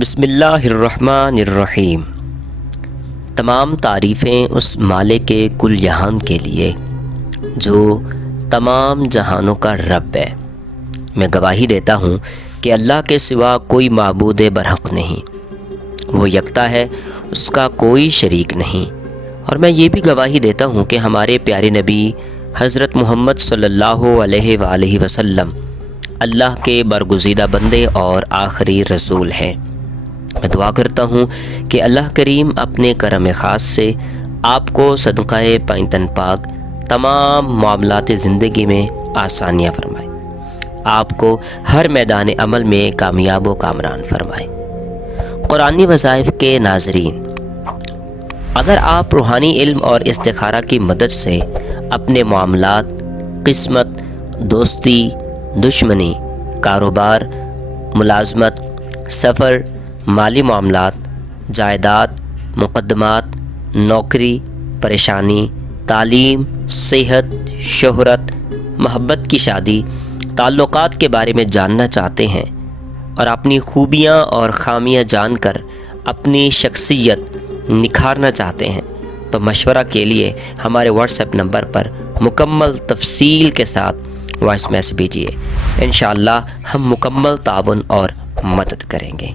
بسم اللہ الرحمن الرحیم۔ تمام تعریفیں اس مالک کل جہان کے لیے جو تمام جہانوں کا رب ہے۔ میں گواہی دیتا ہوں کہ اللہ کے سوا کوئی معبود برحق نہیں، وہ یکتا ہے، اس کا کوئی شریک نہیں۔ اور میں یہ بھی گواہی دیتا ہوں کہ ہمارے پیارے نبی حضرت محمد صلی اللہ علیہ وآلہ وسلم اللہ کے برگزیدہ بندے اور آخری رسول ہیں۔ میں دعا کرتا ہوں کہ اللہ کریم اپنے کرم خاص سے آپ کو صدقہ پائنتن پاک تمام معاملات زندگی میں آسانیاں فرمائے، آپ کو ہر میدان عمل میں کامیاب و کامران فرمائے۔ قرآنی وظائف کے ناظرین، اگر آپ روحانی علم اور استخارہ کی مدد سے اپنے معاملات، قسمت، دوستی، دشمنی، کاروبار، ملازمت، سفر، مالی معاملات، جائیداد، مقدمات، نوکری، پریشانی، تعلیم، صحت، شہرت، محبت کی شادی، تعلقات کے بارے میں جاننا چاہتے ہیں اور اپنی خوبیاں اور خامیاں جان کر اپنی شخصیت نکھارنا چاہتے ہیں تو مشورہ کے لیے ہمارے واٹس ایپ نمبر پر مکمل تفصیل کے ساتھ وائس میسج بھیجیے۔ انشاءاللہ ہم مکمل تعاون اور مدد کریں گے۔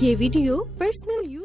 یہ ویڈیو پرسنل یوز